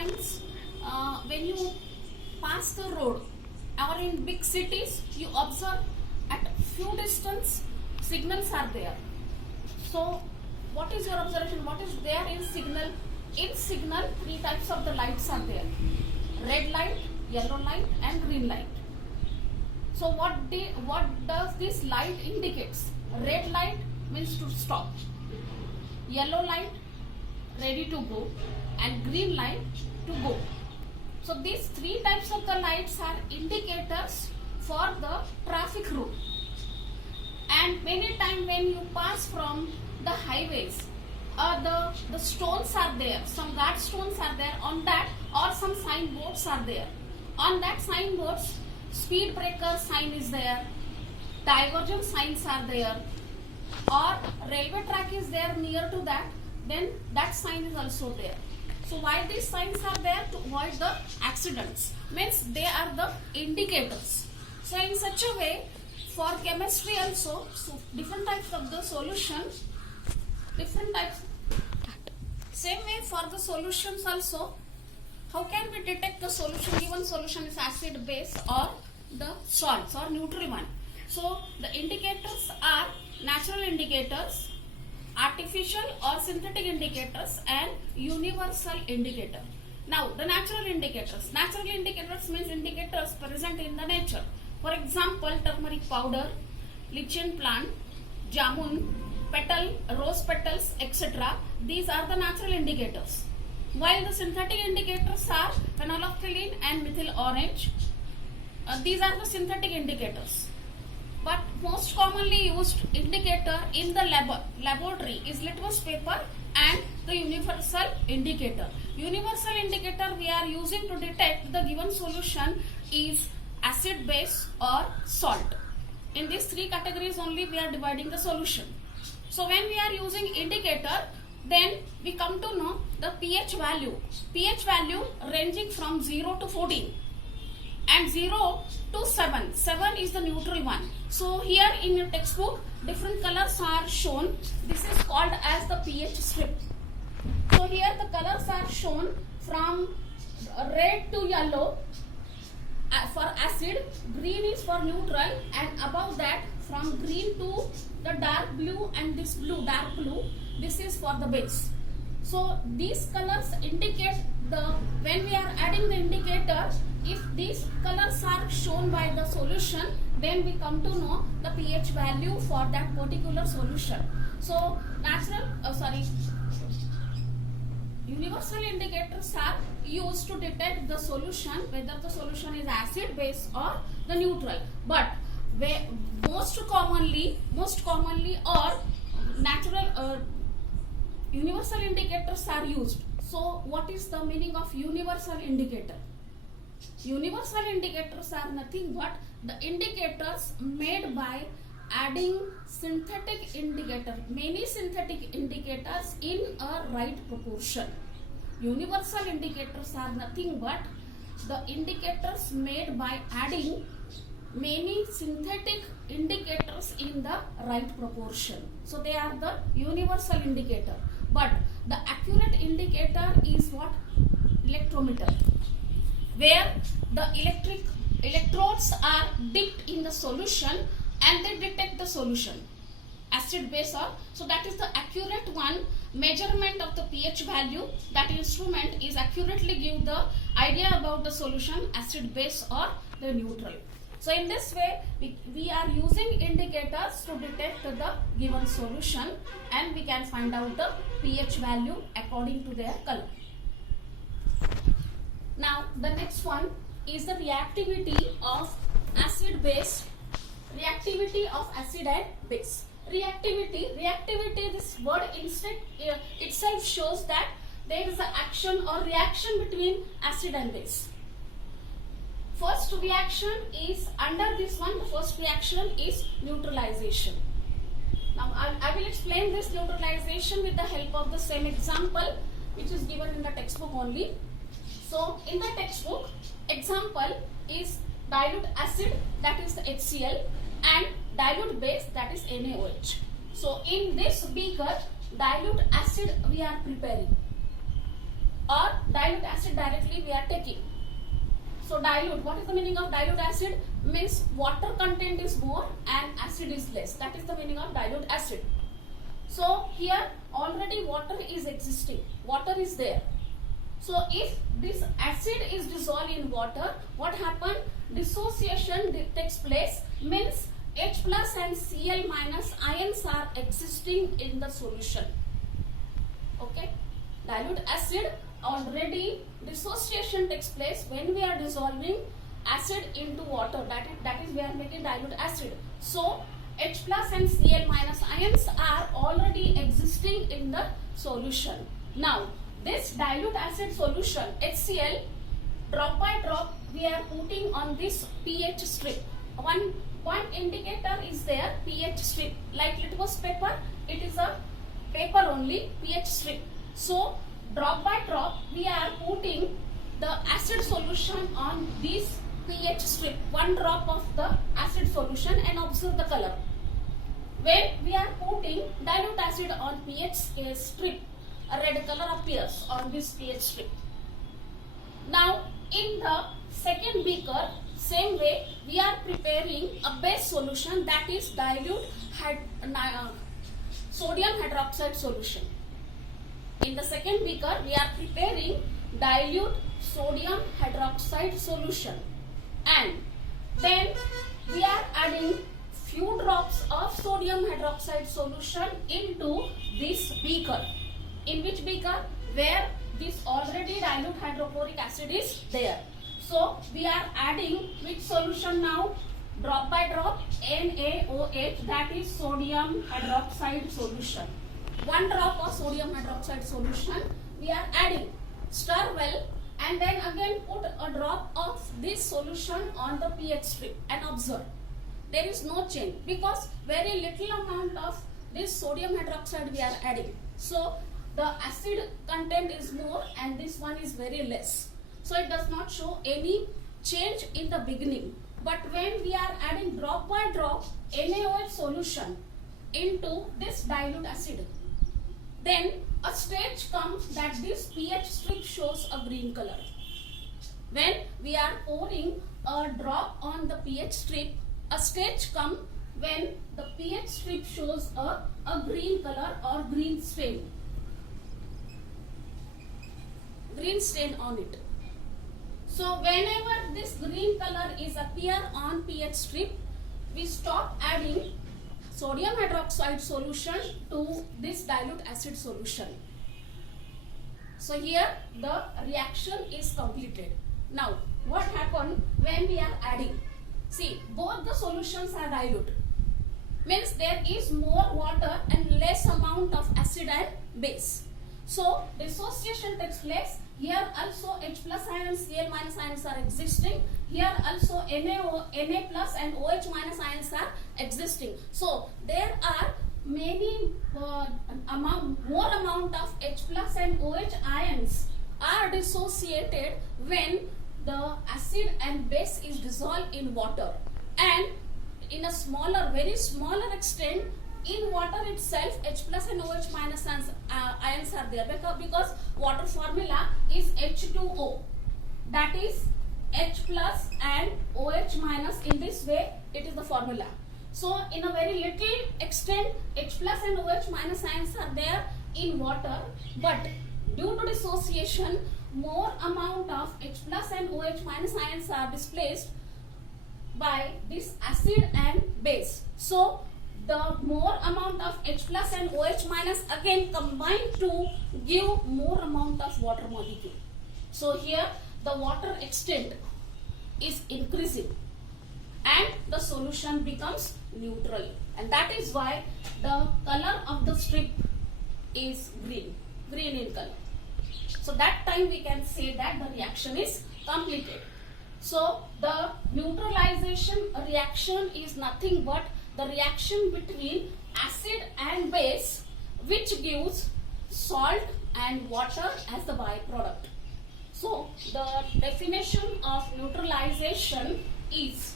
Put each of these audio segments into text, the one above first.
times when you pass the road or in big cities, you observe at few distance signals are there. So what is your observation? What is there in signal? In signal, three types of the lights are there: red light, yellow light, and green light. So what does this light indicates? Red light means to stop, yellow light ready to go, and green light to go. So these three types of the lights are indicators for the traffic rule. And many times when you pass from the highways, the stones are there, some guard stones are there on that, or some signboards are there. On that signboards, speed breaker sign is there, divergence signs are there, or railway track is there near to that, then that sign is also there. So why these signs are there? To avoid the accidents. Means they are the indicators. So in such a way, for chemistry also, so different types of the solution, different types. Same way for the solutions also, how can we detect the solution? Given solution is acid, base, or the salts or neutral one. So the indicators are natural indicators, artificial or synthetic indicators, and universal indicator. Now the natural indicators. Natural indicators means indicators present in the nature. For example, turmeric powder, lichen plant, jamun, petal, rose petals, etc. These are the natural indicators. While the synthetic indicators are phenolphthalein and methyl orange. These are the synthetic indicators. But most commonly used indicator in the laboratory is litmus paper and the universal indicator. Universal indicator we are using to detect the given solution is acid, base, or salt. In these three categories only we are dividing the solution. So when we are using indicator, then we come to know the pH value. pH value ranging from 0 to 14 and 0 to 7. 7 is the neutral one. So here in your textbook, different colors are shown. This is called as the pH strip. So here the colors are shown from red to yellow for acid, green is for neutral, and above that from green to the dark blue and this blue, dark blue, this is for the base. So these colors indicate when we are adding the indicator, if these colors are shown by the solution, then we come to know the pH value for that particular solution. So universal indicators are used to detect the solution, whether the solution is acid, base, or the neutral. But most commonly or natural universal indicators are used. So what is the meaning of universal indicator? Universal indicators are nothing but the indicators made by adding synthetic indicator, many synthetic indicators in a right proportion. Universal indicators are nothing but the indicators made by adding many synthetic indicators in the right proportion. So they are the universal indicator. But the accurate indicator is what? Electrometer, where the electrodes are dipped in the solution and they detect the solution, acid, base, or so that is the accurate one. Measurement of the pH value, that instrument is accurately give the idea about the solution, acid, base, or the neutral. So in this way we are using indicators to detect the given solution, and we can find out the pH value according to their color. Now the next one is the reactivity of acid, base. Reactivity of acid and base. Reactivity, this word itself shows that there is an action or reaction between acid and base. First reaction is under this one, the first reaction is neutralization. Now I will explain this neutralization with the help of the same example which is given in the textbook only. So in the textbook, example is dilute acid, that is the HCl, and dilute base, that is NaOH. So in this beaker, dilute acid we are preparing. or dilute acid directly we are taking. So dilute, what is the meaning of dilute acid? Means water content is more and acid is less. That is the meaning of dilute acid. So here already water is existing, water is there. So if this acid is dissolved in water, what happen? Dissociation takes place, means H plus and Cl minus ions are existing in the solution. Okay, dilute acid, already dissociation takes place when we are dissolving acid into water. That is we are making dilute acid. So H plus and Cl minus ions are already existing in the solution. Now this dilute acid solution HCl, drop by drop we are putting on this pH strip. One indicator is there, pH strip, like litmus paper, it is a paper only, pH strip. So drop by drop we are putting the acid solution on this pH strip, one drop of the acid solution, and observe the color. When we are putting dilute acid on pH strip, a red color appears on this pH strip. Now in the second beaker, same way we are preparing a base solution, that is dilute sodium hydroxide solution. In the second beaker we are preparing dilute sodium hydroxide solution, and then we are adding few drops of sodium hydroxide solution into this beaker. In which beaker? Where this already dilute hydrochloric acid is there. So we are adding which solution now? Drop by drop NaOH, that is sodium hydroxide solution. One drop of sodium hydroxide solution we are adding. Stir well and then again put a drop of this solution on the pH strip and observe. There is no change because very little amount of this sodium hydroxide we are adding. So the acid content is more and this one is very less. So it does not show any change in the beginning. But when we are adding drop by drop NaOH solution into this dilute acid, then a stage comes that this pH strip shows a green color. When we are pouring a drop on the pH strip, a stage comes when the pH strip shows a green color or green stain. Green stain on it. So whenever this green color is appear on pH strip, we stop adding sodium hydroxide solution to this dilute acid solution. So here the reaction is completed. Now what happened when we are adding? See, both the solutions are dilute. Means there is more water and less amount of acid and base. So dissociation takes place. Here also H plus ions, Cl minus ions are existing. Here also Na plus and OH minus ions are existing. So there are many more amount of H plus and OH ions are dissociated when the acid and base is dissolved in water, and in a very smaller extent in water itself H plus and OH minus ions are there because water formula is H2O, that is H plus and OH minus. In this way it is the formula. So in a very little extent H plus and OH minus ions are there in water, but due to dissociation more amount of H plus and OH minus ions are displaced by this acid and base. So the more amount of H plus and OH minus again combine to give more amount of water molecule. So here the water extent is increasing and the solution becomes neutral, and that is why the color of the strip is green in color. So that time we can say that the reaction is completed. So the neutralization reaction is nothing but the reaction between acid and base, which gives salt and water as the byproduct. So the definition of neutralization is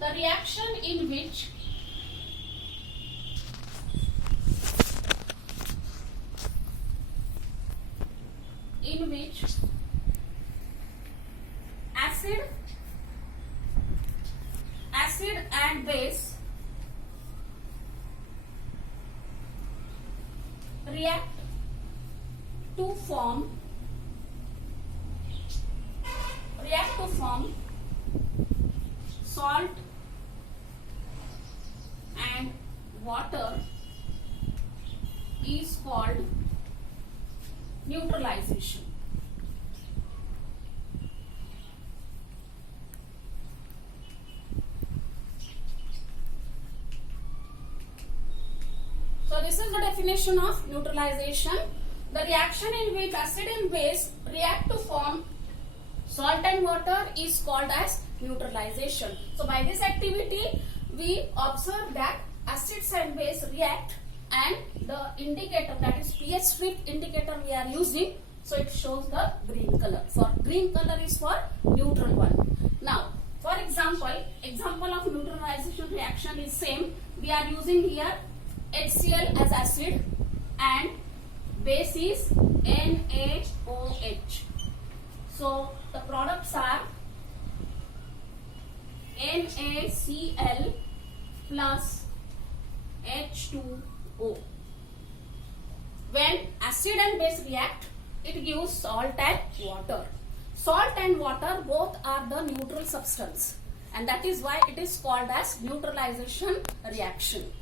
the reaction in which in which acid and base react to form salt and water is called neutralization. So this is the definition of neutralization. The reaction in which acid and base react to form salt and water is called as neutralization. So by this activity we observe that acids and base react, and the indicator, that is pH strip indicator we are using, so it shows the green color. For green color is for neutral one. Now for example of neutralization reaction is same. We are using here HCl as acid and base is NaOH. So the products are NaCl plus H2O. When acid and base react, it gives salt and water. Salt and water both are the neutral substance, and that is why it is called as neutralization reaction.